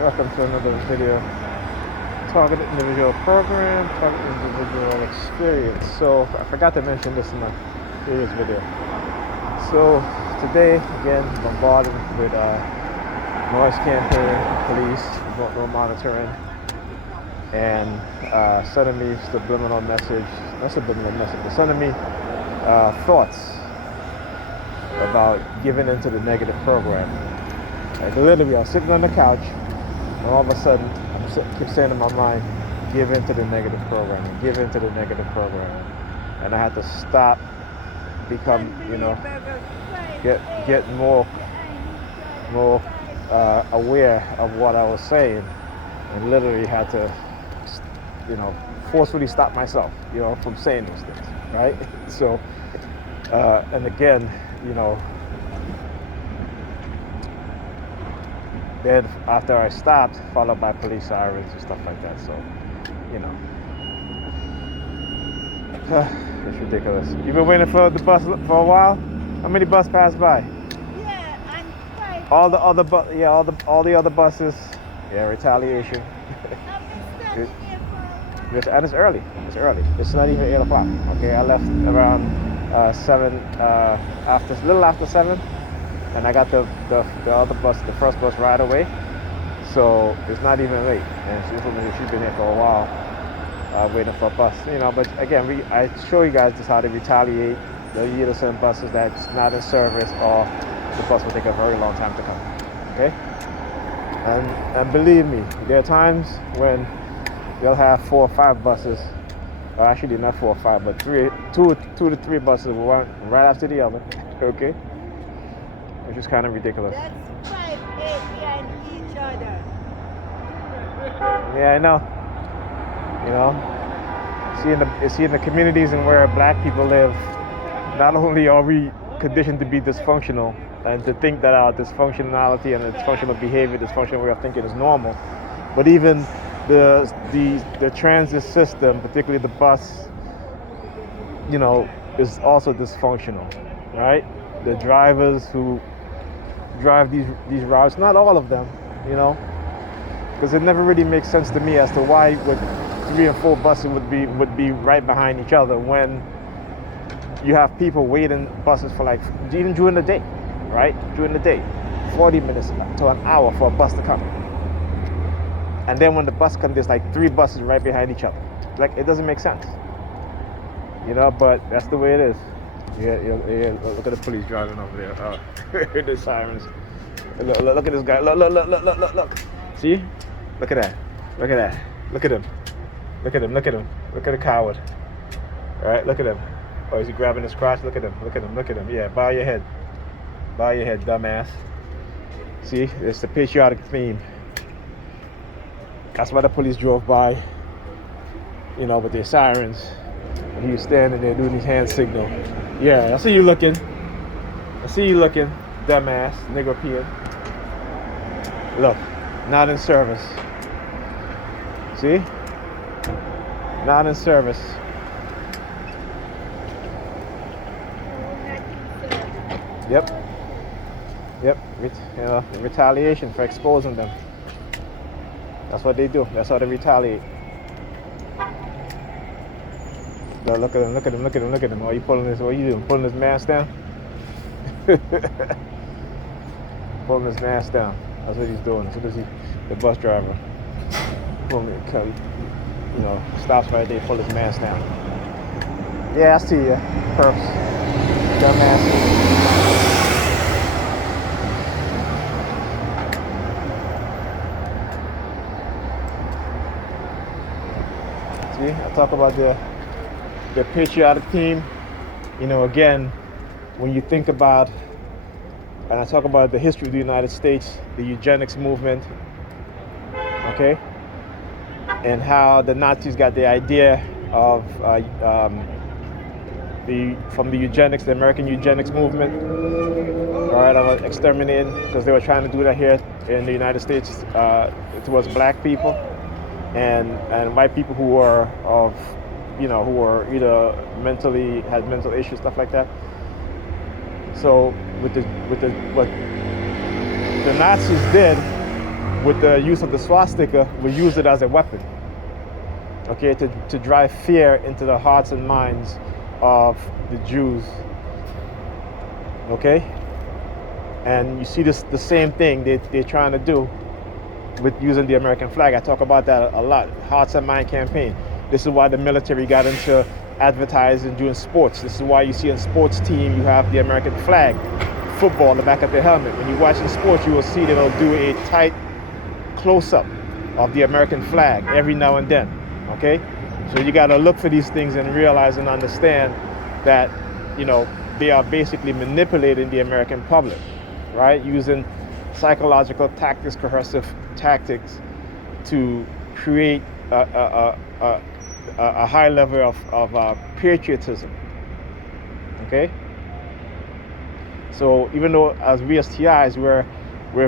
Welcome to another video. Target individual program, target individual experience. So I forgot to mention this in my previous video. So today, again, bombarded with noise campaign, police, remote monitoring, and sending me subliminal message, not subliminal message, but sending me thoughts about giving into the negative program. Like literally, I was sitting on the couch, and all of a sudden, I keep saying in my mind, give into the negative program, give into the negative program. And I had to stop, become, get more aware of what I was saying, and literally had to, forcefully stop myself, from saying those things, right? So, and again, then after I stopped, followed by police sirens and stuff like that. So, it's ridiculous. You've been waiting for the bus for a while? How many buses passed by? Yeah, I'm fine. All the other all the other buses. Yeah, retaliation. I've been standing here for a while. And it's early. It's early. It's not even 8 o'clock. Okay, I left around 7, a little after 7. And I got the other bus, the first bus right away, so it's not even late. And she told me she's been here for a while, waiting for a bus. But again, I show you guys just how to retaliate. They'll either send buses that's not in service, or the bus will take a very long time to come. Okay? And believe me, there are times when they'll have 4 or 5 buses. Or actually, not 4 or 5, but 2 to 3 buses, one right after the other. Okay? Which is kind of ridiculous. That's 5, 8 behind each other. Yeah, I know. See in the communities and where black people live, not only are we conditioned to be dysfunctional and to think that our dysfunctionality and dysfunctional behavior, dysfunctional way of thinking is normal, but even the transit system, particularly the bus, is also dysfunctional, right? The drivers who drive these routes, not all of them, because it never really makes sense to me as to why would 3 and 4 buses would be right behind each other when you have people waiting buses for even during the day, right? During the day, 40 minutes to an hour for a bus to come, and then when the bus comes, there's 3 buses right behind each other. It doesn't make sense, but that's the way it is. Yeah, look at the police driving over there. The sirens. Look at this guy. Look. See? Look at that. Look at that. Look at him. Look at him. Look at the coward. All right, look at him. Oh, is he grabbing his crotch? Look at him. Yeah, bow your head, dumbass. See? It's the patriotic theme. That's why the police drove by, with their sirens. And he was standing there doing his hand signal. Yeah, I see you looking, dumbass, nigger peon. Look, not in service. See? Not in service. Yep. Retaliation for exposing them. That's what they do. That's how they retaliate. Look at him. Are you pulling this? What are you doing? Pulling his mask down? Pulling his mask down. That's what he's doing. So does the bus driver. Stops right there, pull his mask down. Yeah, I see ya, perps. Dumbass. See, I talk about the patriotic theme. Again, when you think about, and I talk about the history of the United States, the eugenics movement, okay, and how the Nazis got the idea of from the eugenics, the American eugenics movement, right, of exterminating, because they were trying to do that here in the United States towards black people and white people who were who were either had mental issues, stuff like that. So what the Nazis did with the use of the swastika, will use it as a weapon, okay, to drive fear into the hearts and minds of the Jews, okay? And you see the same thing they're trying to do with using the American flag. I talk about that a lot. Hearts and Mind campaign. This is why the military got into advertising doing sports. This is why you see in sports team you have the American flag, football on the back of the helmet. When you're watching sports, you will see that they'll do a tight close-up of the American flag every now and then, okay? So you got to look for these things and realize and understand that, you know, they are basically manipulating the American public, right? Using psychological tactics, coercive tactics to create a high level of patriotism, okay? So even though as we as TIs, we're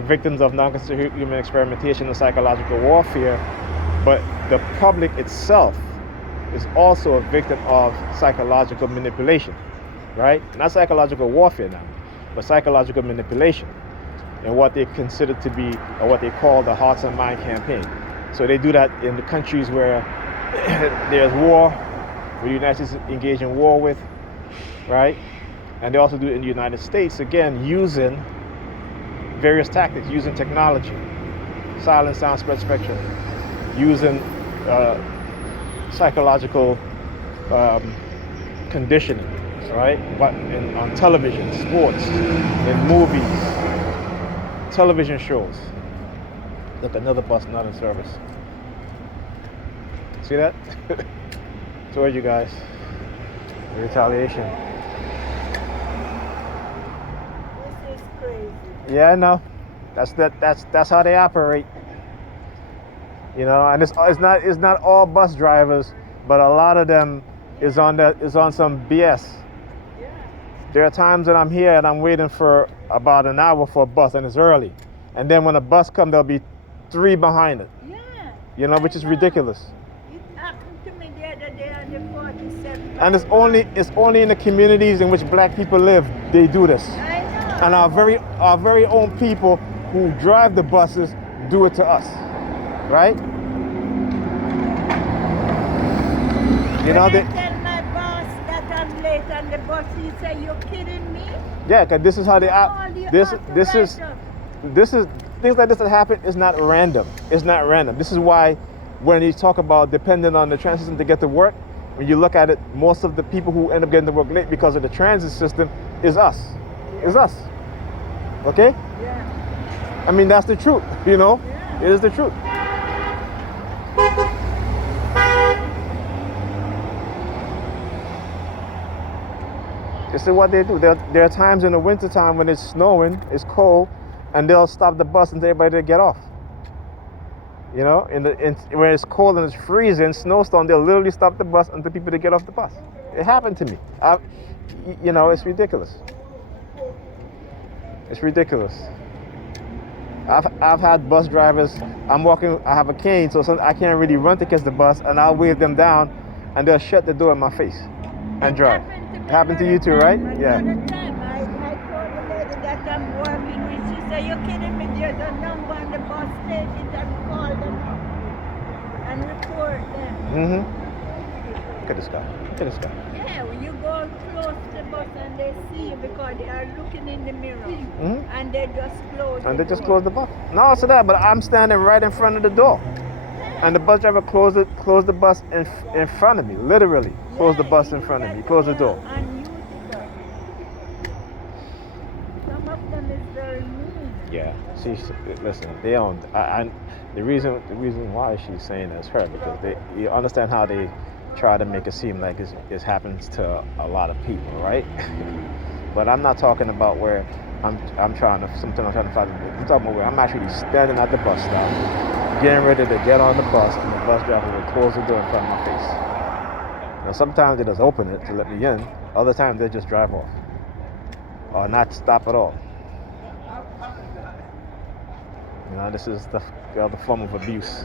victims of non-consensual human experimentation and psychological warfare, but the public itself is also a victim of psychological manipulation, right? Not psychological warfare now, but psychological manipulation, and what they consider to be, or what they call the Hearts and Mind campaign. So they do that in the countries where there's war, where the United States engage in war with, right? And they also do it in the United States, again, using various tactics, using technology, silent sound spread spectrum, using psychological conditioning, right? But on television, sports, in movies, television shows. Look, another bus not in service. See that? Told you guys. Retaliation. This is crazy. Yeah, I know. That's how they operate. You know, and it's not all bus drivers, but a lot of them is on some BS. Yeah. There are times that I'm here and I'm waiting for about an hour for a bus and it's early. And then when a bus comes, there'll be 3 behind it. Yeah. You know, which is ridiculous. It happened to me the other day on the 47. And it's only in the communities in which black people live they do this. I know. And our very own people who drive the buses do it to us. Right? You know, when I tell my boss that I'm late on the bus, he say, "You're kidding me?" yeah, because this is how they All act. the This is operators. things like this that happen is not random. It's not random. This is why when you talk about depending on the transit system to get to work, when you look at it, most of the people who end up getting to work late because of the transit system is us. Is us. Okay? Yeah. I mean, that's the truth, you know? Yeah. It is the truth. This is what they do. There are times in the wintertime when it's snowing, it's cold, and they'll stop the bus and tell everybody to get off. You know, when it's cold and it's freezing, snowstorm, they'll literally stop the bus and tell people to get off the bus. It happened to me. You know, it's ridiculous. It's ridiculous. I've had bus drivers. I'm walking. I have a cane, so I can't really run to catch the bus, and I'll wave them down, and they'll shut the door in my face and drive. Happened to you too, right? Yeah. Another time, I told the lady that I'm working with. She said, "You're kidding me? There's a number on the bus. Take it and call them and report them." Look at this guy. Look at this guy. Yeah, when you go close to the bus and they see you because they are looking in the mirror and they just close. And they just closed the bus. No, so that, but I'm standing right in front of the door. And the bus driver closed the bus in front of me, literally. Closed the bus in front of me, closed the door. Unusable. Some of them is very mean. Yeah, listen, they don't, the reason why she's saying that is her, because you understand how they try to make it seem like it happens to a lot of people, right? But I'm not talking about where I'm trying to find, I'm talking about where I'm actually standing at the bus stop, getting ready to get on the bus, and the bus driver will close the door in front of my face. Now sometimes they just open it to let me in, other times they just drive off, or not stop at all. You know, this is the other form of abuse.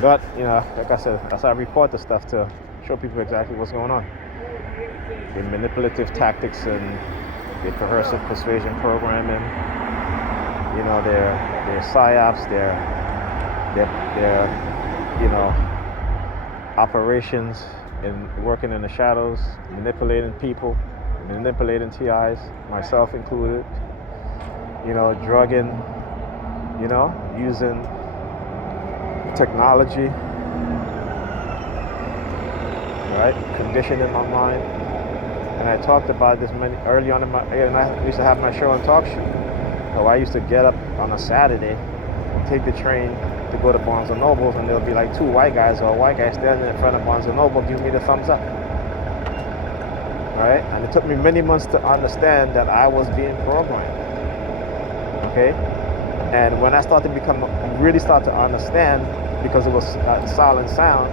But, you know, like I said, that's how I report the stuff, to show people exactly what's going on. The manipulative tactics and the coercive persuasion programming, you know, their psyops, their you know, operations in working in the shadows, manipulating people, manipulating TIs, myself included, you know, drugging, you know, using technology, right, conditioning my mind. And I talked about this early on and I used to have my show on Talk Show. So I used to get up on a Saturday, take the train to go to Barnes & Nobles, and there'll be like two white guys or a white guy standing in front of Barnes & Noble giving me the thumbs up. Right? And it took me many months to understand that I was being programmed. Okay? And when I started to really start to understand, because it was silent sound,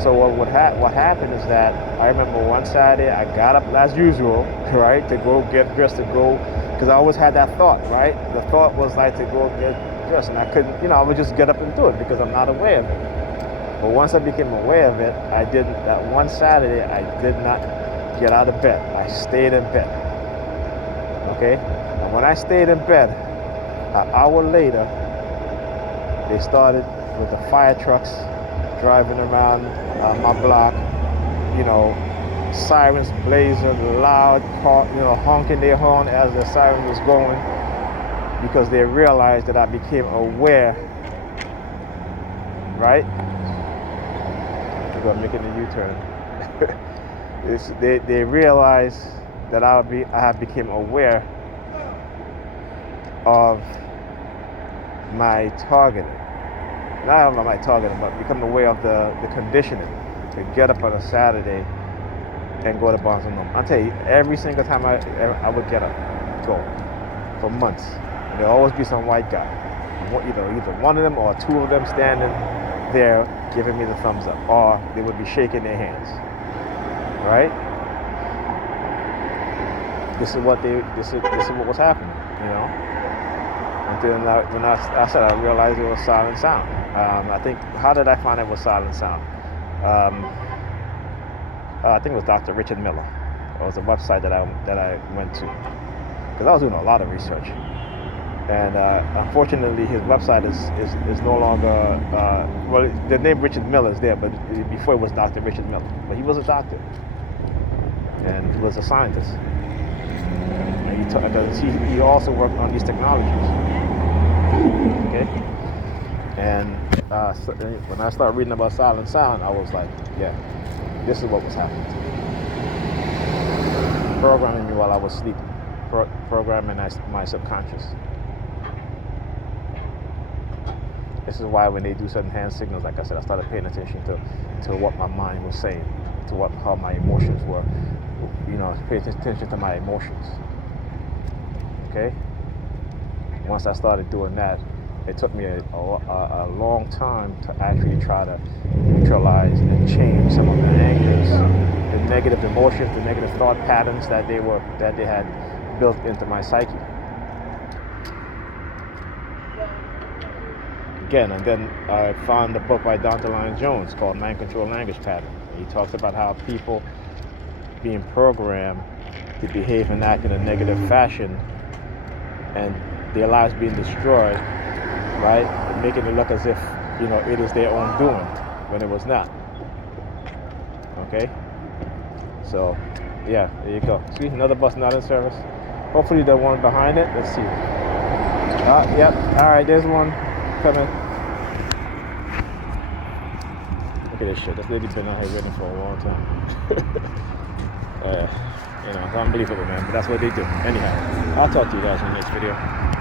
so what happened is that I remember one Saturday I got up as usual, right, to go get dressed, to go, because I always had that thought, right? The thought was like to go get dressed, and I couldn't, you know, I would just get up and do it because I'm not aware of it. But once I became aware of it, that one Saturday, I did not get out of bed. I stayed in bed. Okay? And when I stayed in bed, an hour later, they started with the fire trucks driving around my block, you know, sirens blazing loud, you know, honking their horn as the siren was going, because they realized that I became aware, right? I'm making a U-turn. They realized that I became aware of my targeting. Not only my targeting, but become aware of the conditioning to get up on a Saturday and go to Barnes & Noble. I'll tell you, every single time I would get up, go, for months. And there'll always be some white guy, either one of them or two of them standing there giving me the thumbs up, or they would be shaking their hands, right? This is what was happening, you know. Until when I said, I realized it was silent sound. I think, how did I find it was silent sound? I think it was Dr. Richard Miller. It was a website that I went to, because I was doing a lot of research. And unfortunately, his website is no longer, well, the name Richard Miller is there, but before it was Dr. Richard Miller. But he was a doctor, and he was a scientist. And he also worked on these technologies. Okay? And so when I started reading about silent sound, I was like, yeah, this is what was happening to me. Programming me while I was sleeping. Programming my subconscious. This is why when they do certain hand signals, like I said, I started paying attention to what my mind was saying, to how my emotions were, you know, pay attention to my emotions. Okay? Once I started doing that, it took me a long time to actually try to neutralize and change some of the angers, the negative emotions, the negative thought patterns that they had built into my psyche. Again, and then I found a book by Dr. Lyon Jones called Mind Control Language Pattern. He talks about how people being programmed to behave and act in a negative fashion, and their lives being destroyed, right? And making it look as if, you know, it is their own doing when it was not. Okay? So, yeah, there you go. See, another bus not in service. Hopefully the one behind it. Let's see. Yep. All right, there's one coming. Look at this shit. This lady been out here waiting for a long time. You know, it's unbelievable, man. But that's what they do. Anyhow, I'll talk to you guys in the next video.